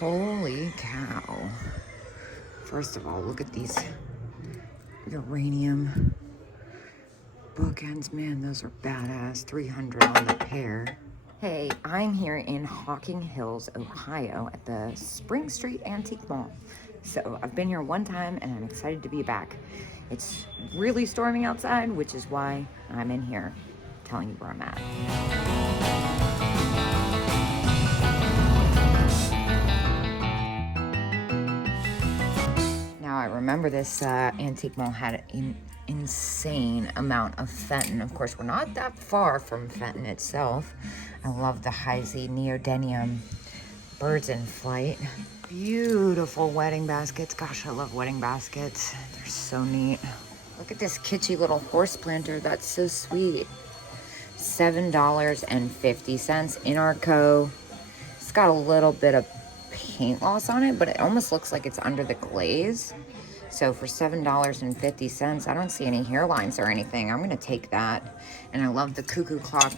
Holy cow. First of all, look at these uranium bookends. Man, those are badass. $300 on the pair. Hey, I'm here in Hocking Hills, Ohio at the Spring Street Antique Mall. So I've been here one time and I'm excited to be back. It's really storming outside, which is why I'm in here telling you where I'm at. Now I remember this antique mall had an insane amount of Fenton. Of course, we're not that far from Fenton itself. I love the Heisey neodymium birds in flight. Beautiful wedding baskets. Gosh, I love wedding baskets. They're so neat. Look at this kitschy little horse planter. That's so sweet. $7.50 in Arco. It's got a little bit of paint loss on it, but it almost looks like it's under the glaze. So for $7.50, I don't see any hairlines or anything. I'm gonna take that. And I love the cuckoo clock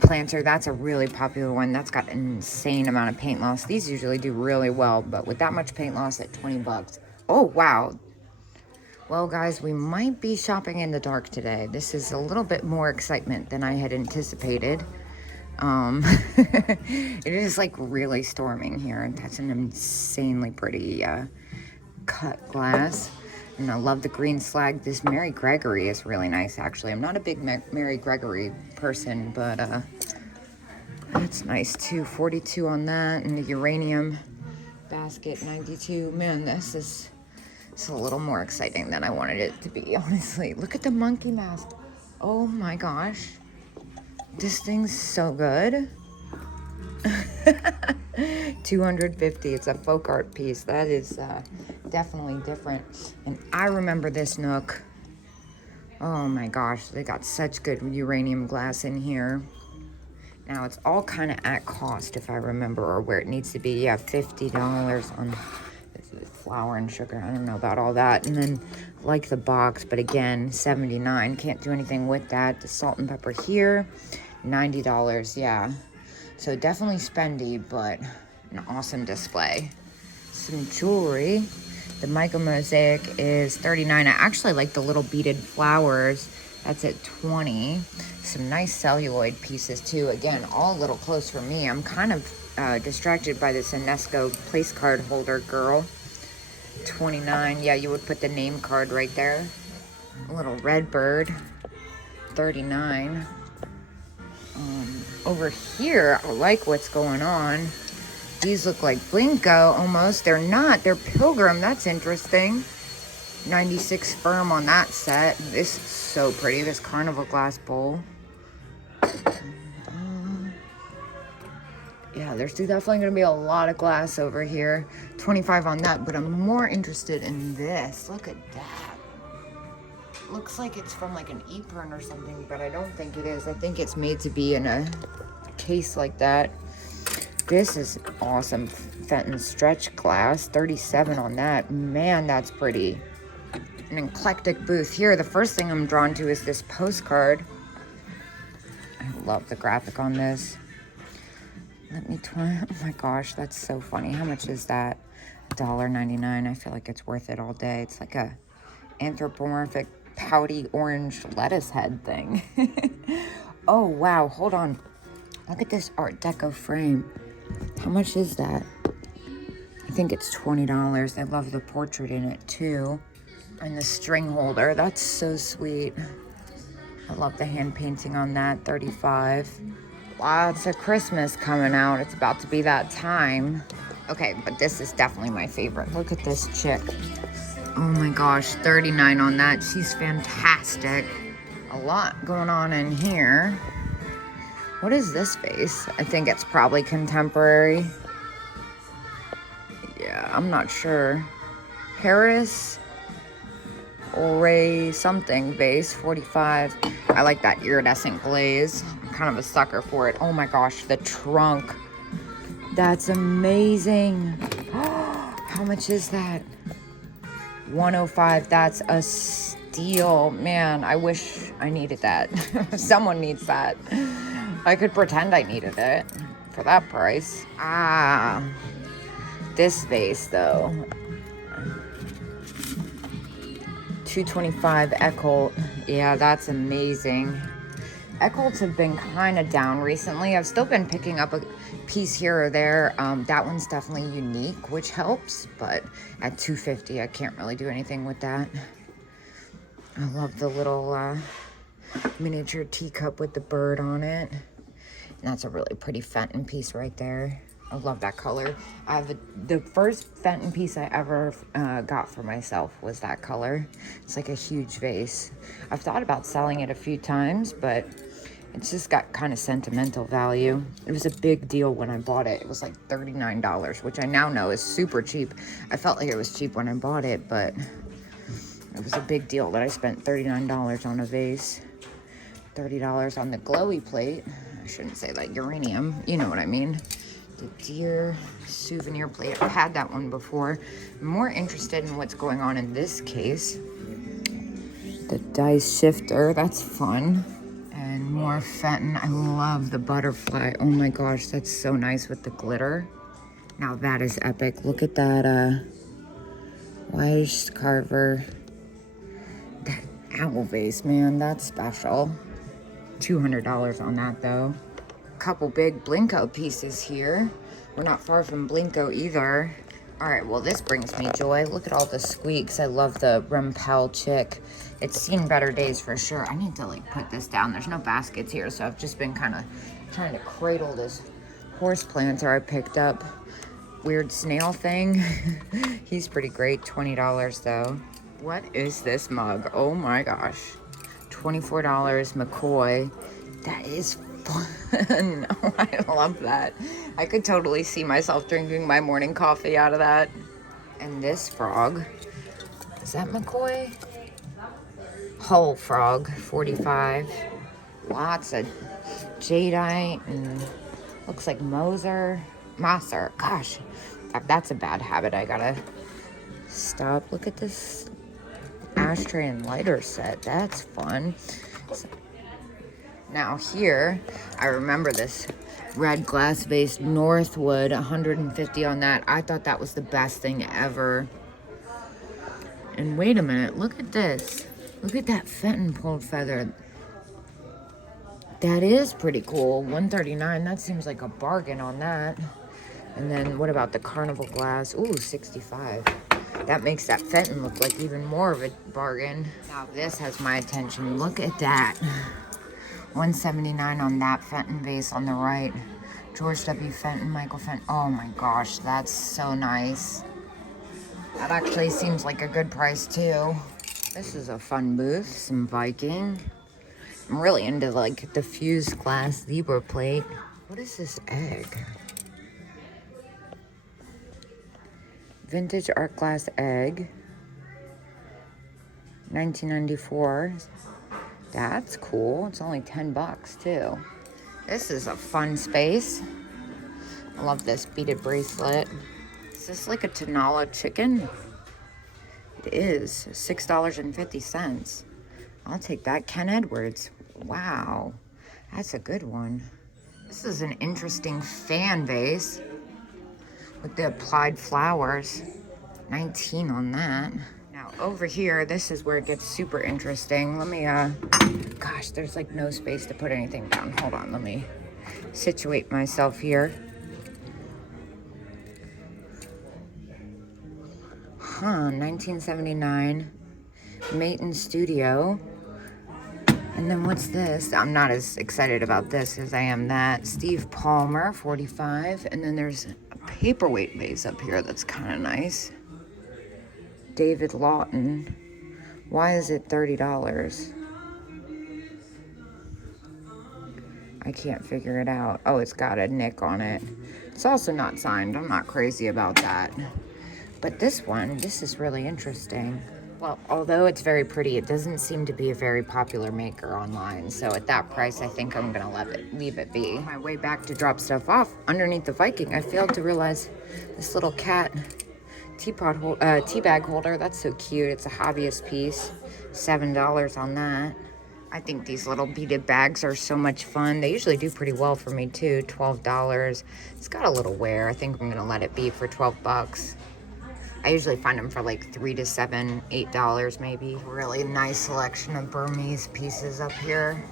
planter. That's a really popular one. That's got an insane amount of paint loss. These usually do really well, but with that much paint loss at 20 bucks. Oh, wow. Well, guys, we might be shopping in the dark today. This is a little bit more excitement than I had anticipated. It is like really storming here. That's an insanely pretty cut glass. And I love the green slag. This Mary Gregory is really nice, actually. I'm not a big Mary Gregory person, but it's nice too. 42 on that. And the uranium basket, 92. Man, this is a little more exciting than I wanted it to be, honestly. Look at the monkey mask. Oh my gosh. This thing's so good. $250. It's a folk art piece. That is definitely different. And I remember this nook. Oh my gosh, they got such good uranium glass in here. Now it's all kind of at cost, if I remember, or where it needs to be. Yeah, $50 on flour and sugar. I don't know about all that. And then like the box, but again, $79. Can't do anything with that. The salt and pepper here, $90. Yeah. So definitely spendy, but an awesome display. Some jewelry. The mica mosaic is $39. I actually like the little beaded flowers. That's at $20. Some nice celluloid pieces too. Again, all a little close for me. I'm kind of distracted by this UNESCO place card holder girl. $29. Yeah, you would put the name card right there. A little red bird. $39. Over here, I like what's going on. These look like Blinko almost. They're not. They're Pilgrim. That's interesting. 96 firm on that set. This is so pretty. This carnival glass bowl. Yeah, there's definitely going to be a lot of glass over here. 25 on that, but I'm more interested in this. Look at that. Looks like it's from like an apron or something, but I don't think it is. I think it's made to be in a case like that. This is awesome. Fenton stretch glass, 37 on that. Man, that's pretty. An eclectic booth here. The first thing I'm drawn to is this postcard. I love the graphic on this. Oh my gosh, that's so funny. How much is that? $1.99. I feel like it's worth it all day. It's like a anthropomorphic pouty orange lettuce head thing. Oh wow, hold on. Look at this Art Deco frame. How much is that? I think it's $20. I love the portrait in it too. And the string holder, that's so sweet. I love the hand painting on that, $35. Lots of Christmas coming out. It's about to be that time. Okay, but this is definitely my favorite. Look at this chick. Oh my gosh, $39 on that. She's fantastic. A lot going on in here. What is this vase? I think it's probably contemporary. Yeah, I'm not sure. Paris Ray something vase, $45. I like that iridescent glaze. I'm kind of a sucker for it. Oh my gosh, the trunk. That's amazing. How much is that? $105. That's a steal. Man, I wish I needed that. Someone needs that. I could pretend I needed it for that price. This vase though, 225 Echolt. Yeah, that's amazing. Echolts have been kind of down recently. I've still been picking up a piece here or there. That one's definitely unique, which helps, but at $250, I can't really do anything with that. I love the little miniature teacup with the bird on it. And that's a really pretty Fenton piece right there. I love that color. The first Fenton piece I ever got for myself was that color. It's like a huge vase. I've thought about selling it a few times, but it's just got kind of sentimental value. It was a big deal when I bought it. It was like $39, which I now know is super cheap. I felt like it was cheap when I bought it, but it was a big deal that I spent $39 on a vase. $30 on the glowy plate. I shouldn't say that, uranium. You know what I mean. The deer souvenir plate. I've had that one before. I'm more interested in what's going on in this case. The dice shifter. That's fun. And more Fenton. I love the butterfly. Oh my gosh, that's so nice with the glitter. Now that is epic. Look at that whitish carver. That owl vase, man, that's special. $200 on that though. Couple big Blinko pieces here. We're not far from Blinko either. All right, well, this brings me joy. Look at all the squeaks. I love the Rempel chick. It's seen better days for sure. I need to like put this down. There's no baskets here, so I've just been kind of trying to cradle this horse planter I picked up. Weird snail thing. He's pretty great. $20 though. What is this mug? Oh my gosh. $24 McCoy. That is fun. Oh, I love that. I could totally see myself drinking my morning coffee out of that. And this frog, is that McCoy? Whole frog, $45. Lots of jadeite and looks like Moser. Gosh, that's a bad habit. I gotta stop. Look at this ashtray and lighter set. That's fun. Now here, I remember this red glass vase, Northwood, $150 on that. I thought that was the best thing ever. And wait a minute, look at this. Look at that Fenton pulled feather. That is pretty cool. $139, that seems like a bargain on that. And then what about the carnival glass? Ooh, $65. That makes that Fenton look like even more of a bargain. Now this has my attention. Look at that. $179 on that Fenton vase on the right. George W. Fenton, Michael Fenton. Oh my gosh, that's so nice. That actually seems like a good price too. This is a fun booth, some Viking. I'm really into like the fused glass zebra plate. What is this egg? Vintage art glass egg. 1994. That's cool. It's only $10 too. This is a fun space. I love this beaded bracelet. Is this like a Tenala chicken? It is. $6.50. I'll take that. Ken Edwards. Wow. That's a good one. This is an interesting fan vase with the applied flowers. $19 on that. Now over here, this is where it gets super interesting. Let me, gosh, there's like no space to put anything down. Hold on, let me situate myself here. Huh, 1979, Maton Studio. And then what's this? I'm not as excited about this as I am that. Steve Palmer, $45. And then there's a paperweight vase up here that's kind of nice. David Lawton. Why is it $30? I can't figure it out. Oh, it's got a nick on it. It's also not signed. I'm not crazy about that. But this one, this is really interesting. Well, although it's very pretty, it doesn't seem to be a very popular maker online. So at that price, I think I'm gonna leave it be. On my way back to drop stuff off, underneath the Viking, I failed to realize this little cat tea bag holder. That's so cute. It's a hobbyist piece. $7 on that. I think these little beaded bags are so much fun. They usually do pretty well for me too. $12. It's got a little wear. I think I'm gonna let it be for 12 bucks. I usually find them for like $3 to $7, $8 maybe. Really nice selection of Burmese pieces up here.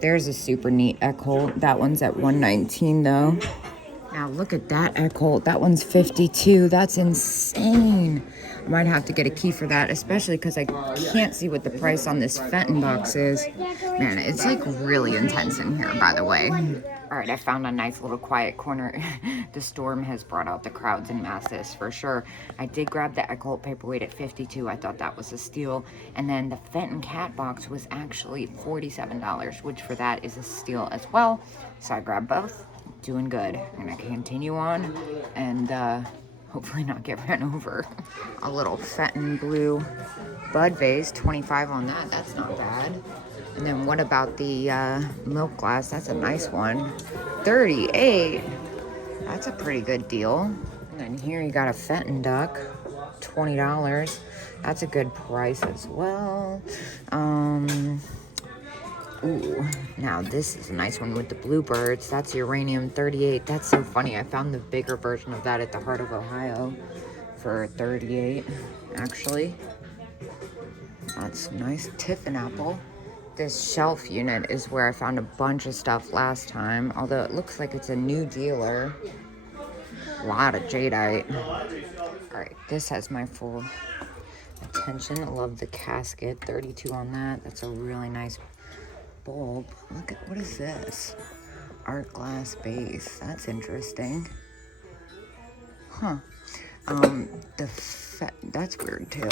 There's a super neat Echo. That one's at $119 though. Now look at that Echo. That one's $52. That's insane. I might have to get a key for that, especially because I can't see what the price on this Fenton box is. Man, it's like really intense in here, by the way. All right, I found a nice little quiet corner. The storm has brought out the crowds in masses for sure. I did grab the Echo paperweight at $52. I thought that was a steal. And then the Fenton cat box was actually $47, which for that is a steal as well. So I grabbed both. Doing good. I'm gonna continue on and hopefully not get ran over. A little Fenton blue bud vase, 25 on that. That's not bad. And then what about the milk glass? That's a nice one. 38. That's a pretty good deal. And then here you got a Fenton duck, $20. That's a good price as well. Ooh, now this is a nice one with the bluebirds. That's uranium, 38. That's so funny. I found the bigger version of that at the Heart of Ohio for 38, actually. That's nice. Tiffin apple. This shelf unit is where I found a bunch of stuff last time, although it looks like it's a new dealer. A lot of jadeite. All right, this has my full attention. I love the casket, 32 on that. That's a really nice bulb. Look at, what is this? Art glass base. That's interesting. Huh. That's weird too.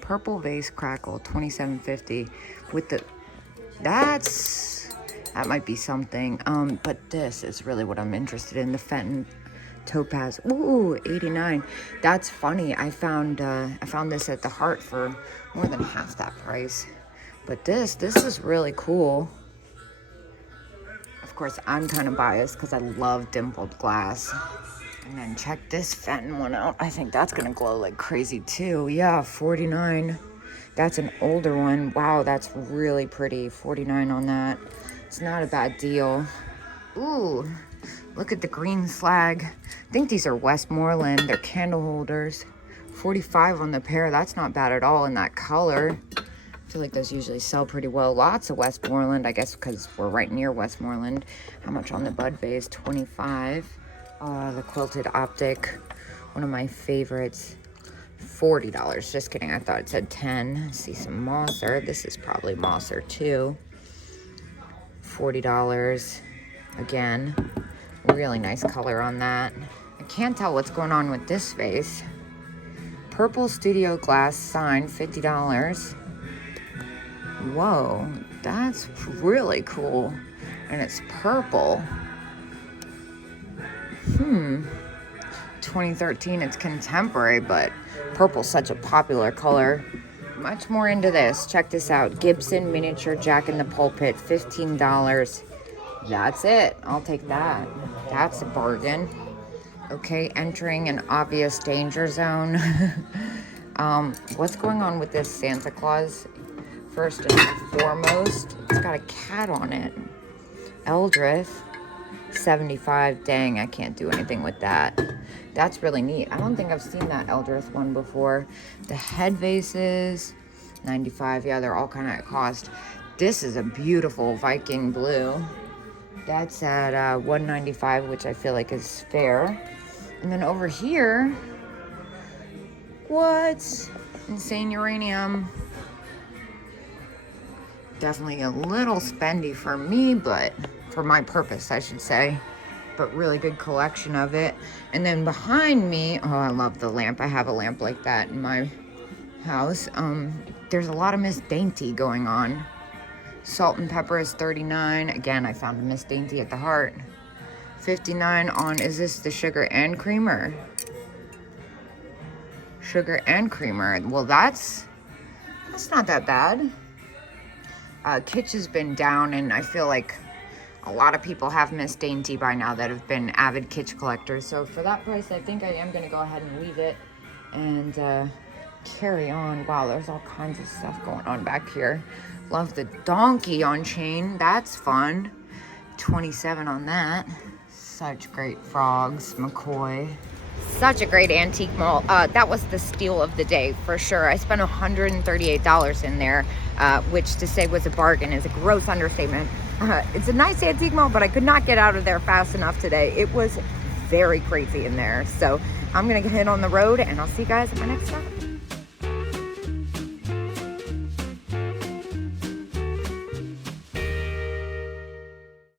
Purple vase crackle, $27.50 with the, that might be something. But this is really what I'm interested in. The Fenton topaz. Ooh, 89. That's funny. I found this at the Heart for more than half that price. But this is really cool. Of course, I'm kind of biased because I love dimpled glass. And then check this Fenton one out. I think that's gonna glow like crazy too. Yeah, 49. That's an older one. Wow, that's really pretty. 49 on that. It's not a bad deal. Ooh, look at the green slag. I think these are Westmoreland. They're candle holders. 45 on the pair. That's not bad at all in that color. I feel like those usually sell pretty well. Lots of Westmoreland, I guess because we're right near Westmoreland. How much on the bud vase? 25. The quilted optic, one of my favorites. $40. Just kidding, I thought it said 10. See some Mosser. This is probably Mosser too. $40. Again, really nice color on that. I can't tell what's going on with this vase. Purple studio glass sign, $50. Whoa, that's really cool. And it's purple. 2013, it's contemporary, but purple's such a popular color. Much more into this. Check this out. Gibson miniature Jack in the Pulpit, $15. That's it. I'll take that. That's a bargain. Okay, entering an obvious danger zone. What's going on with this Santa Claus? First and foremost, it's got a cat on it. Eldrith, 75. Dang, I can't do anything with that. That's really neat. I don't think I've seen that Eldrith one before. The head vases, 95. Yeah, they're all kind of at cost. This is a beautiful Viking blue. That's at $195, which I feel like is fair. And then over here, what? Insane uranium. Definitely a little spendy for me, but for my purpose, I should say. But really good collection of it. And then behind me, oh, I love the lamp. I have a lamp like that in my house. There's a lot of Miss Dainty going on. Salt and pepper is 39. Again, I found a Miss Dainty at the Heart. 59 on, is this the sugar and creamer? Sugar and creamer. Well, that's not that bad. Kitsch has been down, and I feel like a lot of people have Miss Dainty by now that have been avid Kitsch collectors. So for that price, I think I am going to go ahead and leave it and carry on. Wow, there's all kinds of stuff going on back here. Love the donkey on chain. That's fun. 27 on that. Such great frogs. McCoy. Such a great antique mall. That was the steal of the day for sure. I spent $138 in there, which to say was a bargain is a gross understatement. It's a nice antique mall, but I could not get out of there fast enough today. It was very crazy in there. So I'm gonna get on the road, and I'll see you guys at my next stop.